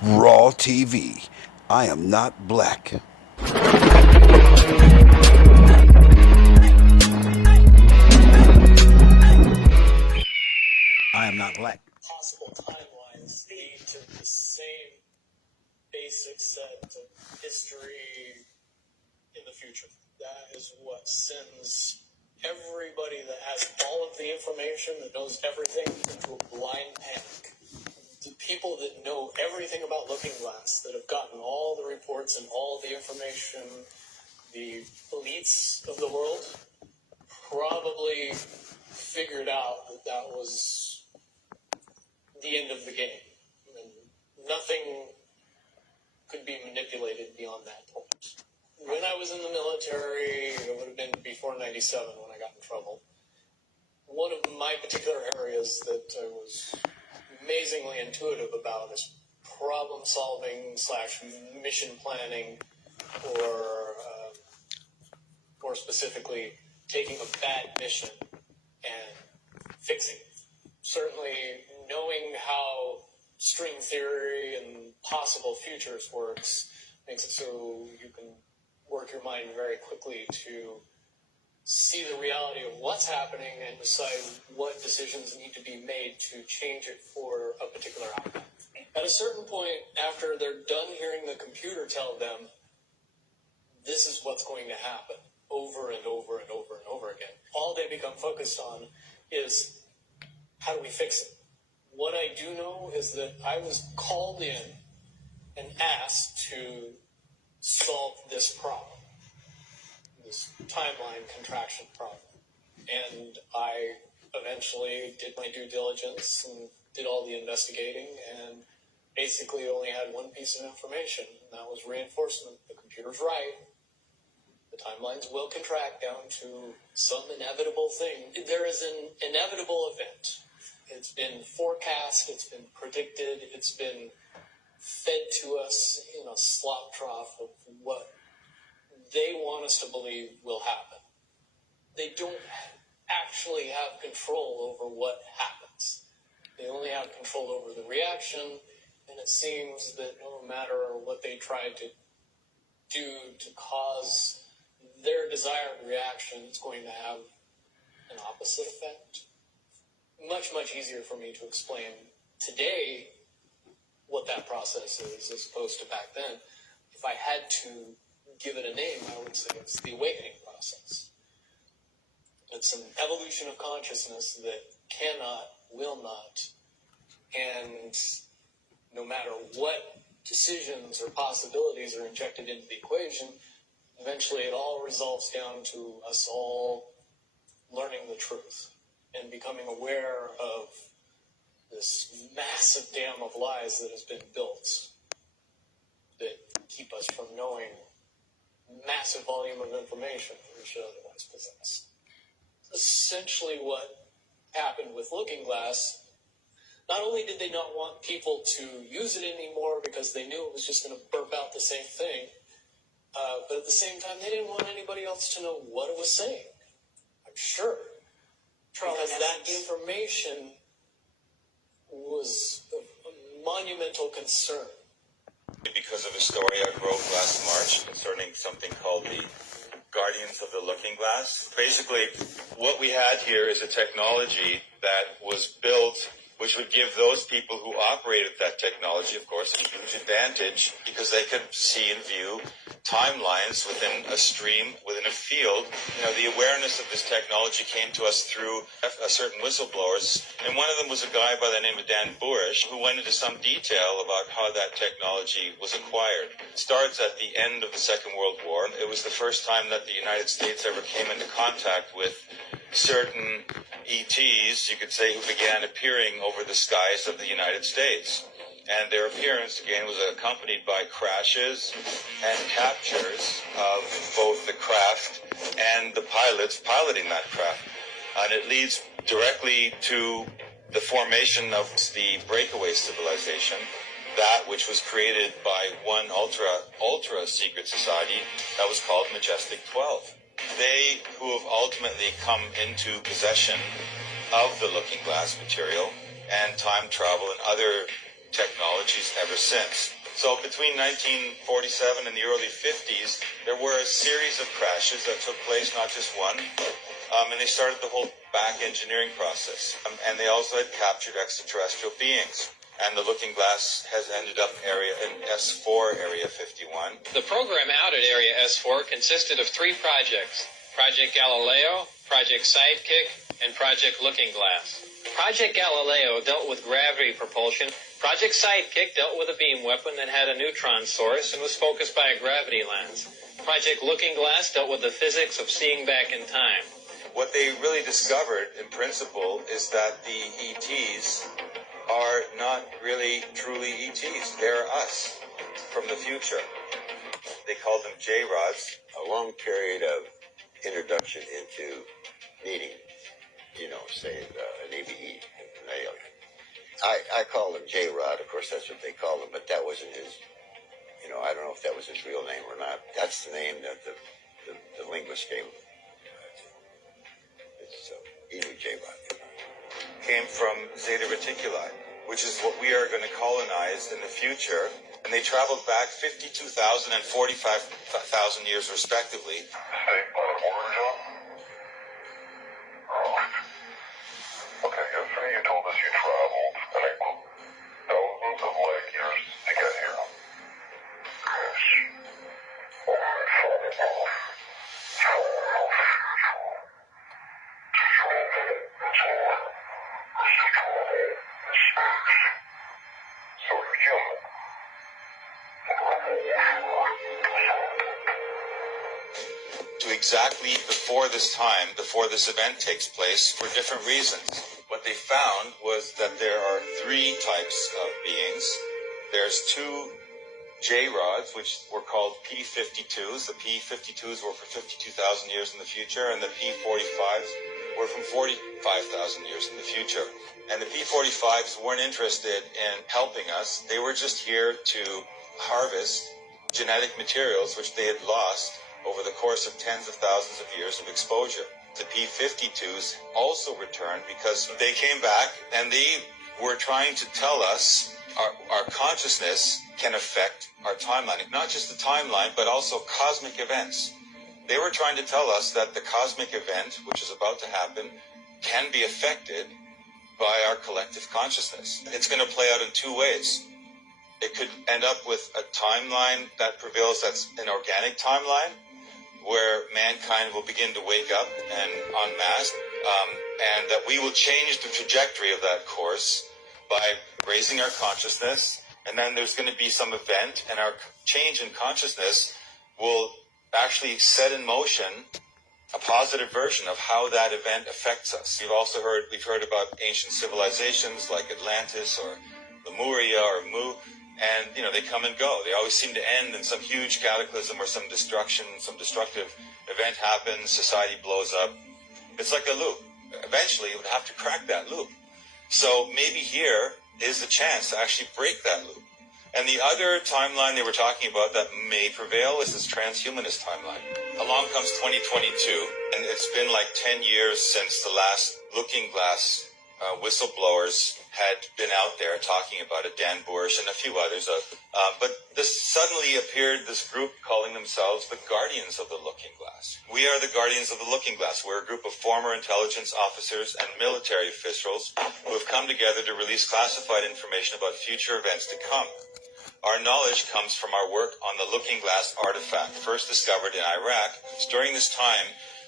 Raw TV. I am not black. I am not black. Possible timelines lead to the same basic set of history in the future. That is what sends everybody that has all of the information, that knows everything, into a blind panic. The people that know everything about Looking Glass, that have gotten all the reports and all the information, the elites of the world, probably figured out that that was the end of the game. And nothing could be manipulated beyond that point. When I was in the military, it would have been before 97 when I got in trouble. One of my particular areas that I was amazingly intuitive about is problem solving / mission planning, or more specifically, taking a bad mission and fixing it. Certainly, knowing how string theory and possible futures works makes it so you can work your mind very quickly to see the reality of what's happening and decide what decisions need to be made to change it for a particular outcome. At a certain point, after they're done hearing the computer tell them, this is what's going to happen over and over and over and over again, all they become focused on is, how do we fix it? What I do know is that I was called in and asked to solve this problem, this timeline contraction problem. And I eventually did my due diligence and did all the investigating, and basically only had one piece of information, and that was reinforcement. The computer's right. The timelines will contract down to some inevitable thing. There is an inevitable event. It's been forecast, it's been predicted, it's been fed to us in a slop trough of what they want us to believe will happen. They don't actually have control over what happens. They only have control over the reaction, and it seems that no matter what they try to do to cause their desired reaction, it's going to have an opposite effect. Much, much easier for me to explain today what that process is as opposed to back then. If I had to give it a name, I would say it's the awakening process. It's an evolution of consciousness that cannot, will not, and no matter what decisions or possibilities are injected into the equation, eventually it all resolves down to us all learning the truth and becoming aware of this massive dam of lies that has been built that keep us from knowing massive volume of information that we should otherwise possess. Essentially what happened with Looking Glass, not only did they not want people to use it anymore because they knew it was just going to burp out the same thing, but at the same time they didn't want anybody else to know what it was saying. I'm sure. Because that information was a monumental concern. Because of a story I wrote last March concerning something called the Guardians of the Looking Glass. Basically, what we had here is a technology that was built which would give those people who operated that technology, of course, a huge advantage because they could see and view timelines within a stream, within a field. You know, the awareness of this technology came to us through a certain whistleblowers, and one of them was a guy by the name of Dan Burish, who went into some detail about how that technology was acquired. It starts at the end of the Second World War. It was the first time that the United States ever came into contact with certain ETs, you could say, who began appearing over the skies of the United States. And their appearance, again, was accompanied by crashes and captures of both the craft and the pilots piloting that craft. And it leads directly to the formation of the breakaway civilization, that which was created by one ultra secret society that was called Majestic 12. They who have ultimately come into possession of the Looking Glass material and time travel and other technologies ever since. So between 1947 and the early 50s, there were a series of crashes that took place, not just one, and they started the whole back engineering process. And they also had captured extraterrestrial beings. And the Looking Glass has ended up in S4, Area 51. The program out at Area S4 consisted of 3 projects: Project Galileo, Project Sidekick, and Project Looking Glass. Project Galileo dealt with gravity propulsion. Project Sidekick dealt with a beam weapon that had a neutron source and was focused by a gravity lens. Project Looking Glass dealt with the physics of seeing back in time. What they really discovered, in principle, is that the ETs are not really truly ETs. They're us from the future. They called them J-rods. A long period of introduction into meeting, say an ABE, an alien. I call him J-Rod. Of course, that's what they called him, but that wasn't his, I don't know if that was his real name or not. That's the name that the linguist gave him. It's Elu J-Rod. Came from Zeta Reticuli, which is what we are going to colonize in the future. And they traveled back 52,000 and 45,000 years respectively. Okay, yesterday you told us you traveled, and I quote, thousands of light years to get here. Yes. So you're human. To exactly before this event takes place, for different reasons. What they found was that there are 3 types of beings. There's 2 J-rods, which were called P-52s. The P-52s were for 52,000 years in the future, and the P-45s were from 45,000 years in the future. And the P-45s weren't interested in helping us. They were just here to harvest genetic materials which they had lost over the course of tens of thousands of years of exposure. The P-52s also returned because they came back and they were trying to tell us our consciousness can affect our timeline. Not just the timeline, but also cosmic events. They were trying to tell us that the cosmic event, which is about to happen, can be affected by our collective consciousness. It's going to play out in 2 ways. It could end up with a timeline that prevails that's an organic timeline, where mankind will begin to wake up and en masse, and that we will change the trajectory of that course by raising our consciousness, and then there's going to be some event, and our change in consciousness will actually set in motion a positive version of how that event affects us. We've heard about ancient civilizations like Atlantis or Lemuria or Mu, and they come and go. They always seem to end in some huge cataclysm or some destruction, some destructive event happens, society blows up. It's like a loop. Eventually, it would have to crack that loop. So maybe here is the chance to actually break that loop. And the other timeline they were talking about that may prevail is this transhumanist timeline. Along comes 2022, and it's been like 10 years since the last Looking Glass whistleblowers had been out there talking about it, Dan Bush and a few others. But this suddenly appeared, this group calling themselves the Guardians of the Looking Glass. We are the Guardians of the Looking Glass. We're a group of former intelligence officers and military officials who have come together to release classified information about future events to come. Our knowledge comes from our work on the Looking Glass artifact, first discovered in Iraq. During this time,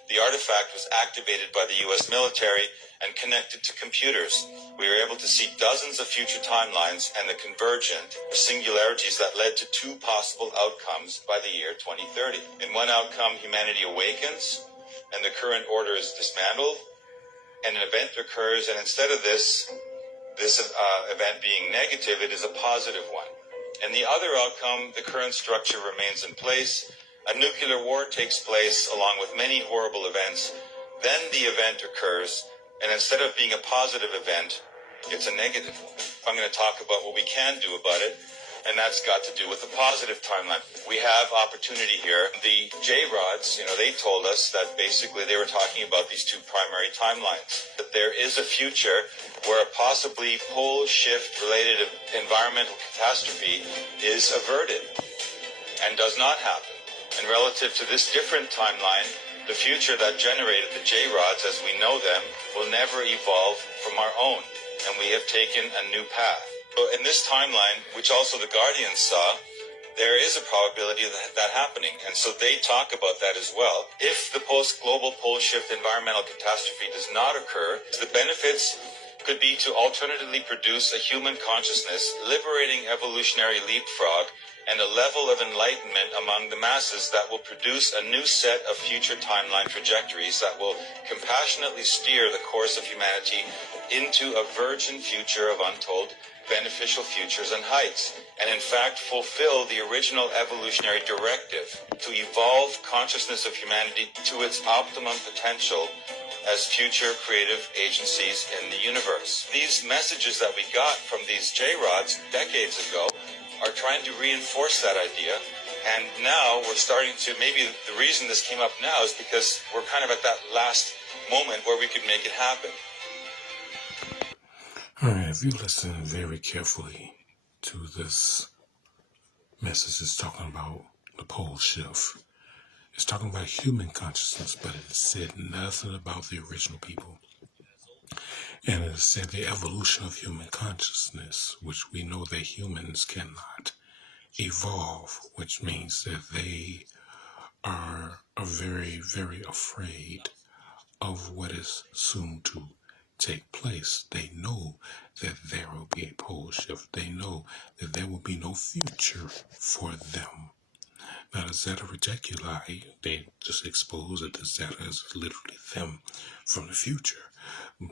the artifact was activated by the U.S. military and connected to computers. We were able to see dozens of future timelines and the convergent singularities that led to 2 possible outcomes by the year 2030. In one outcome, humanity awakens and the current order is dismantled, and an event occurs, and instead of this event being negative, it is a positive one. In the other outcome, the current structure remains in place. A nuclear war takes place along with many horrible events. Then the event occurs, and instead of being a positive event, it's a negative one. I'm going to talk about what we can do about it. And that's got to do with the positive timeline. We have opportunity here. The J-Rods, they told us that basically they were talking about these two primary timelines. That there is a future where a possibly pole shift related environmental catastrophe is averted and does not happen. And relative to this different timeline, the future that generated the J-Rods as we know them will never evolve from our own. And we have taken a new path. So in this timeline, which also the Guardians saw, there is a probability of that happening. And so they talk about that as well. If the post-global pole shift environmental catastrophe does not occur, the benefits could be to alternatively produce a human consciousness, liberating evolutionary leapfrog, and a level of enlightenment among the masses that will produce a new set of future timeline trajectories that will compassionately steer the course of humanity into a virgin future of untold beneficial futures and heights, and in fact fulfill the original evolutionary directive to evolve consciousness of humanity to its optimum potential as future creative agencies in the universe. These messages that we got from these J-Rods decades ago are trying to reinforce that idea, and now we're starting to, maybe the reason this came up now is because we're kind of at that last moment where we could make it happen. All right, if you listen very carefully to this message, it's talking about the pole shift. It's talking about human consciousness, but it said nothing about the original people. And it said the evolution of human consciousness, which we know that humans cannot evolve, which means that they are very, very afraid of what is soon to take place. They know that there will be a pole shift. They know that there will be no future for them. Now, the Zeta Reticuli, they just expose that the Zeta is literally them from the future.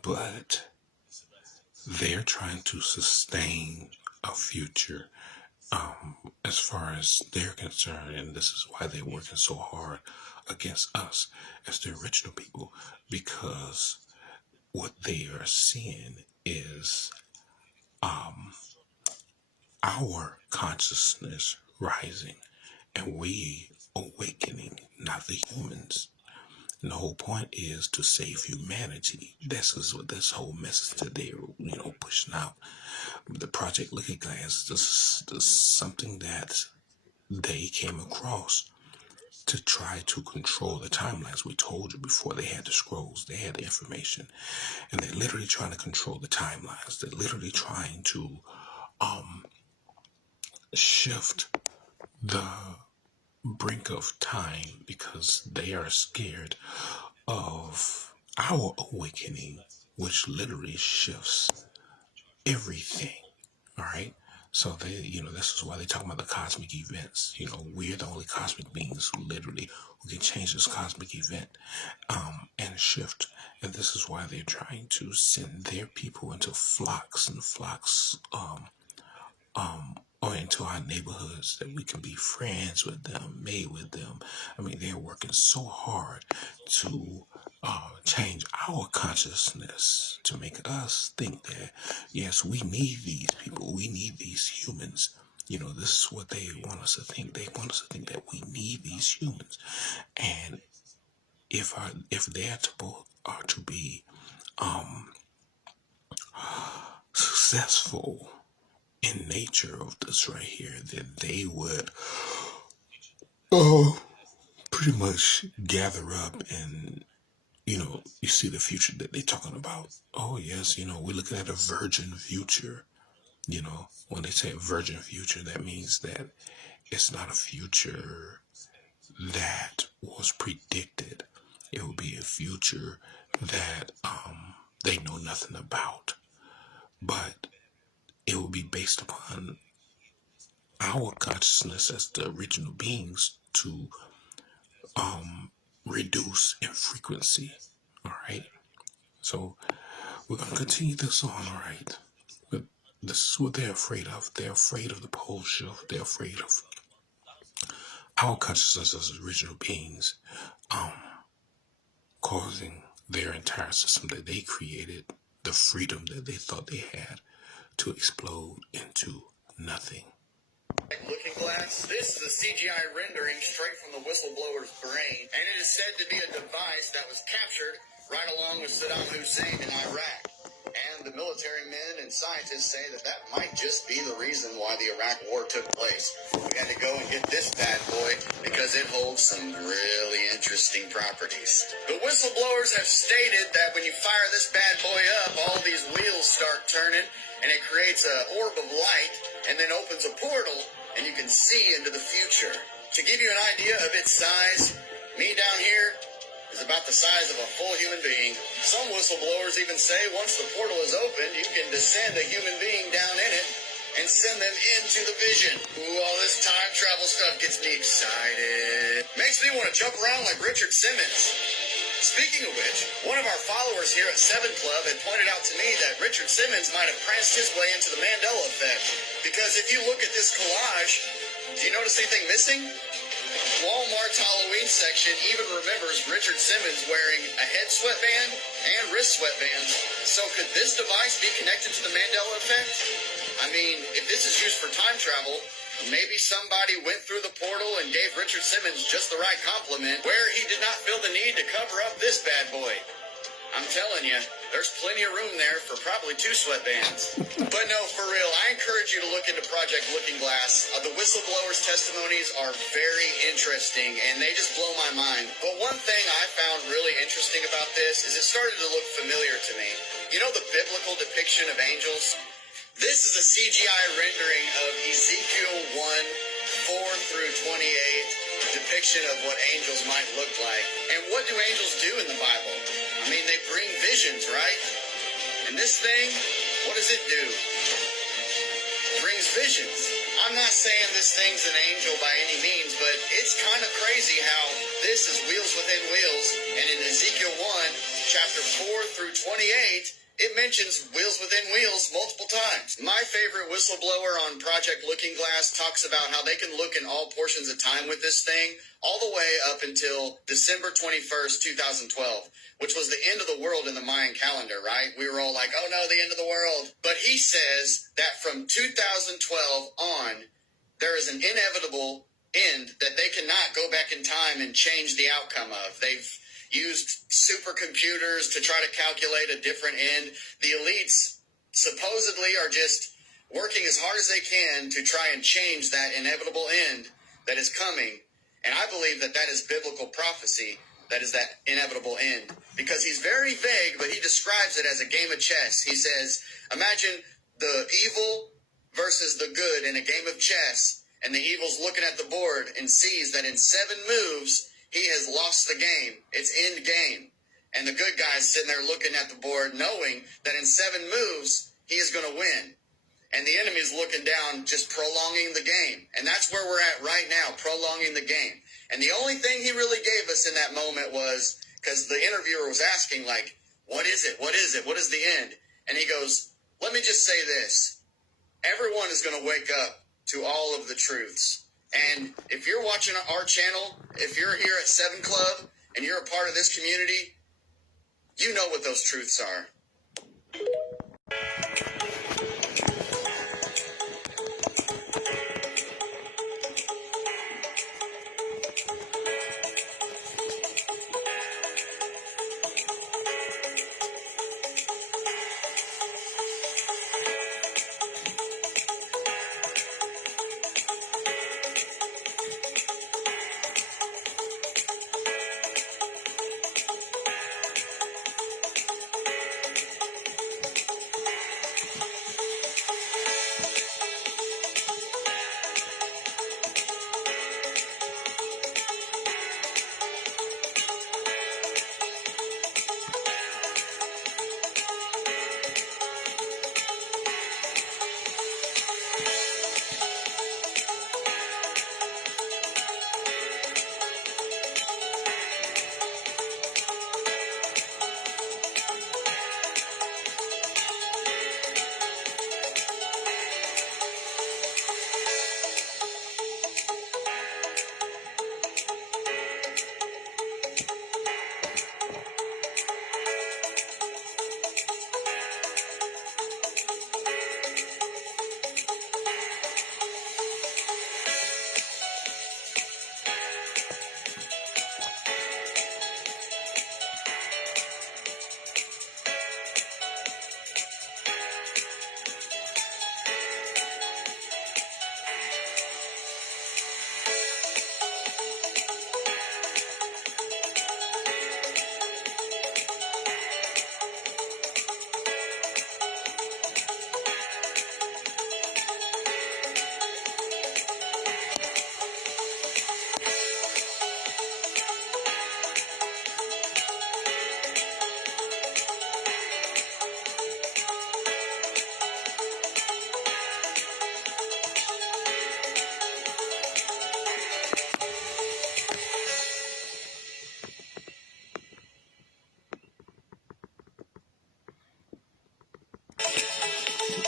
But they're trying to sustain a future as far as they're concerned, and this is why they're working so hard against us as the original people, because what they are seeing is our consciousness rising and we awakening, not the humans. And the whole point is to save humanity. This is what this whole message that they're, pushing out. The Project Looking Glass, this is something that they came across to try to control the timelines. We told you before, they had the scrolls, they had the information, and they're literally trying to control the timelines. They're literally trying to shift the brink of time because they are scared of our awakening, which literally shifts everything. All right. So they, this is why they talk about the cosmic events. We're the only cosmic beings who can change this cosmic event and shift. And this is why they're trying to send their people into flocks and flocks, or into our neighborhoods, that we can be friends with them, made with them. I mean, they're working so hard to change our consciousness to make us think that, yes, we need these people, we need these humans. This is what they want us to think. They want us to think that we need these humans. And if they are to be successful in nature of this right here, then they would pretty much gather up and you see the future that they're talking about. Oh yes, we're looking at a virgin future. When they say a virgin future, that means that it's not a future that was predicted. It will be a future that they know nothing about, but it will be based upon our consciousness as the original beings to reduce in frequency. All right. So we're going to continue this on. All right. But this is what they're afraid of. They're afraid of the pole shift. They're afraid of our consciousness as original beings causing their entire system that they created, the freedom that they thought they had, to explode into nothing. Looking Glass. This is a CGI rendering straight from the whistleblower's brain, and it is said to be a device that was captured right along with Saddam Hussein in Iraq. And the military men and scientists say that that might just be the reason why the Iraq War took place. We had to go and get this bad boy because it holds some really interesting properties. The whistleblowers have stated that when you fire this bad boy up, all these wheels start turning, and it creates an orb of light, and then opens a portal, and you can see into the future. To give you an idea of its size, me down here is about the size of a full human being. Some whistleblowers even say once the portal is opened, you can descend a human being down in it and send them into the vision. Ooh, all this time travel stuff gets me excited. Makes me want to jump around like Richard Simmons. Speaking of which, one of our followers here at 7 Club had pointed out to me that Richard Simmons might have pranced his way into the Mandela effect. Because if you look at this collage, do you notice anything missing? Walmart's Halloween section even remembers Richard Simmons wearing a head sweatband and wrist sweatbands. So could this device be connected to the Mandela effect? I mean, if this is used for time travel, maybe somebody went through the portal and gave Richard Simmons just the right compliment where he did not feel the need to cover up this bad boy. I'm telling you, there's plenty of room there for probably 2 sweatbands. But no, for real, I encourage you to look into Project Looking Glass. The whistleblowers' testimonies are very interesting, and they just blow my mind. But one thing I found really interesting about this is it started to look familiar to me. You know the biblical depiction of angels? This is a CGI rendering of Ezekiel 1:4 through 28, depiction of what angels might look like. And what do angels do in the Bible? I mean, they bring visions, right? And this thing, what does it do? It brings visions. I'm not saying this thing's an angel by any means, but it's kind of crazy how this is wheels within wheels. And in Ezekiel 1, chapter 4 through 28, it mentions wheels within wheels multiple times. My favorite whistleblower on Project Looking Glass talks about how they can look in all portions of time with this thing, all the way up until December 21st, 2012, which was the end of the world in the Mayan calendar, right? We were all like, oh no, the end of the world. But he says that from 2012 on, there is an inevitable end that they cannot go back in time and change the outcome of. They've used supercomputers to try to calculate a different end. The elites supposedly are just working as hard as they can to try and change that inevitable end that is coming. And I believe that that is biblical prophecy, that is that inevitable end. Because he's very vague, but he describes it as a game of chess. He says, imagine the evil versus the good in a game of chess, and the evil's looking at the board and sees that in 7 moves, he has lost the game. It's end game. And the good guy's sitting there looking at the board knowing that in 7 moves, he is going to win. And the enemy's looking down, just prolonging the game. And that's where we're at right now, prolonging the game. And the only thing he really gave us in that moment was, because the interviewer was asking, like, what is it? What is it? What is the end? And he goes, let me just say this. Everyone is going to wake up to all of the truths. And if you're watching our channel, if you're here at 7 Club and you're a part of this community, you know what those truths are.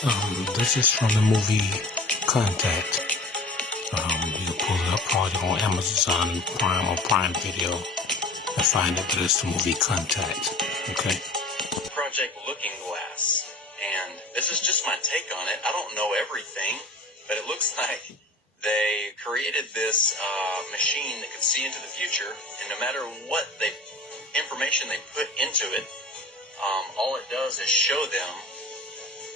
This is from the movie Contact. You can pull it up probably on Amazon Prime or Prime Video and find it, but it's the movie Contact. Okay? Project Looking Glass. And this is just my take on it. I don't know everything, but it looks like they created this machine that could see into the future, and no matter what information they put into it, all it does is show them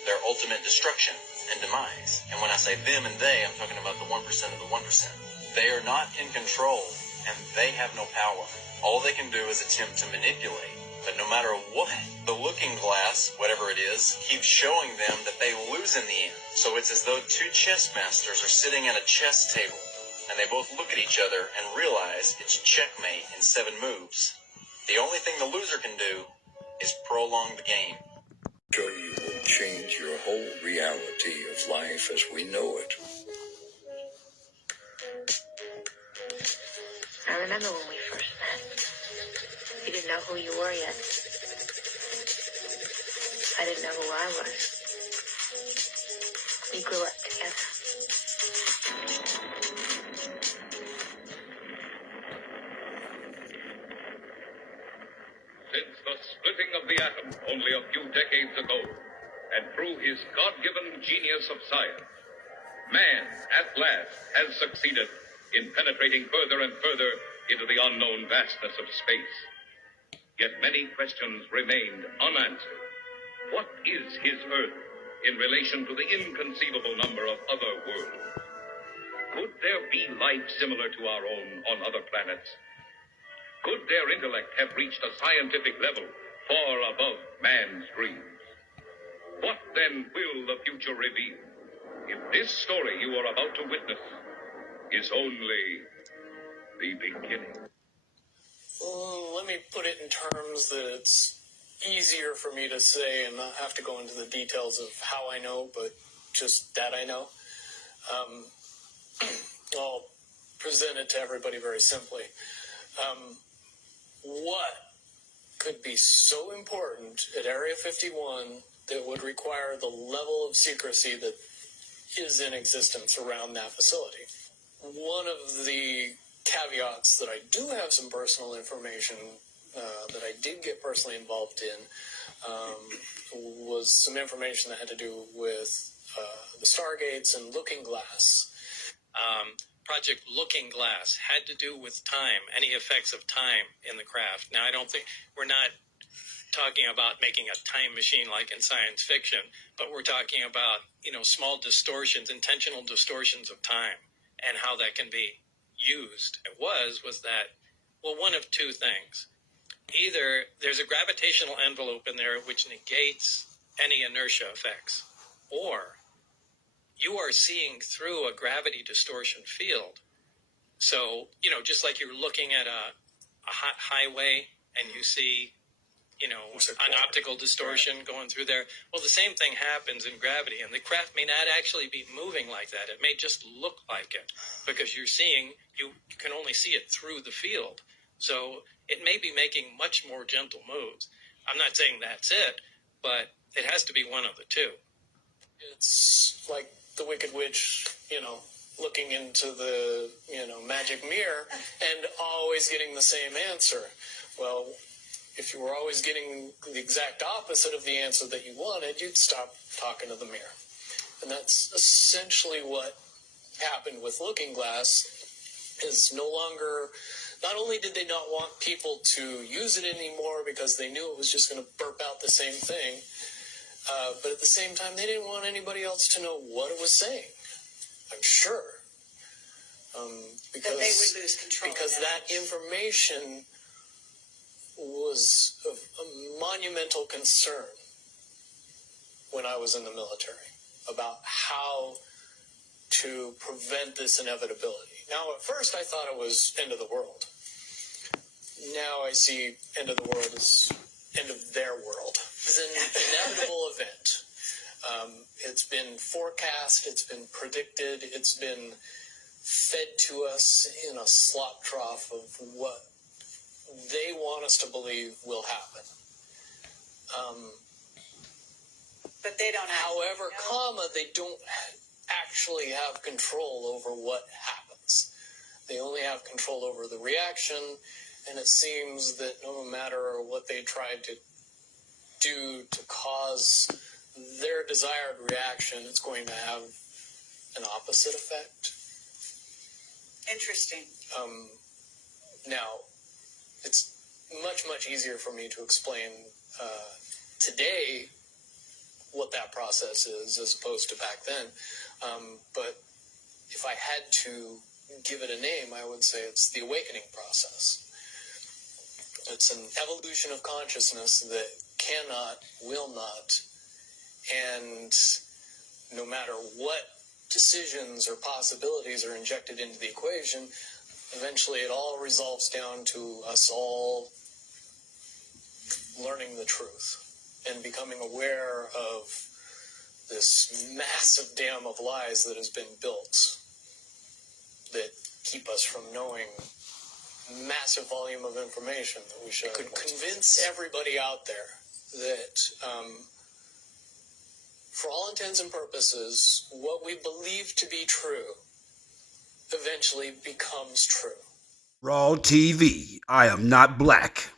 their ultimate destruction and demise. And when I say them and they, I'm talking about the 1% of the 1%. They are not in control, and they have no power. All they can do is attempt to manipulate. But no matter what, the looking glass, whatever it is, keeps showing them that they lose in the end. So it's as though two chess masters are sitting at a chess table, and they both look at each other and realize it's checkmate in 7 moves. The only thing the loser can do is prolong the game. You will change your whole reality of life as we know it. I remember when we first met. You didn't know who you were yet. I didn't know who I was. We grew up together. Since the splitting of the atom only a few decades ago, and through his God-given genius of science, man, at last, has succeeded in penetrating further and further into the unknown vastness of space. Yet many questions remained unanswered. What is his Earth in relation to the inconceivable number of other worlds? Could there be life similar to our own on other planets? Could their intellect have reached a scientific level far above man's dreams? What then will the future reveal if this story you are about to witness is only the beginning? Let me put it in terms that it's easier for me to say and not have to go into the details of how I know, but just that I know. I'll present it to everybody very simply. What could be so important at Area 51 that would require the level of secrecy that is in existence around that facility? One of the caveats that I do have some personal information that I did get personally involved in was some information that had to do with the Stargates and Looking Glass. Project Looking Glass had to do with time, any effects of time in the craft. Now, I don't think we're not talking about making a time machine like in science fiction, but we're talking about, small distortions, intentional distortions of time and how that can be used. It was that, one of two things. Either there's a gravitational envelope in there which negates any inertia effects, or you are seeing through a gravity distortion field. So, just like you're looking at a highway and you see, an optical distortion going through there. Well, the same thing happens in gravity, and the craft may not actually be moving like that. It may just look like it because you can only see it through the field. So it may be making much more gentle moves. I'm not saying that's it, but it has to be one of the two. It's like the Wicked Witch, looking into the, magic mirror and always getting the same answer. Well, if you were always getting the exact opposite of the answer that you wanted, you'd stop talking to the mirror. And that's essentially what happened with Looking Glass, is not only did they not want people to use it anymore because they knew it was just going to burp out the same thing, but at the same time, they didn't want anybody else to know what it was saying. I'm sure. Because that they would lose control. Because that information was of a monumental concern when I was in the military about how to prevent this inevitability. Now, at first, I thought it was end of the world. Now I see end of the world as end of their world. It's an inevitable event. It's been forecast, it's been predicted, it's been fed to us in a slop trough of what they want us to believe will happen. But they don't However, they don't actually have control over what happens. They only have control over the reaction, and it seems that no matter what they tried to do to cause their desired reaction, it's going to have an opposite effect. Interesting. Now, it's much, much easier for me to explain today what that process is as opposed to back then. But if I had to give it a name, I would say it's the awakening process. It's an evolution of consciousness that cannot, will not, and no matter what decisions or possibilities are injected into the equation, eventually it all resolves down to us all learning the truth and becoming aware of this massive dam of lies that has been built that keep us from knowing massive volume of information that we should could convince everybody out there that for all intents and purposes, what we believe to be true eventually becomes true. Raw TV. I am not black.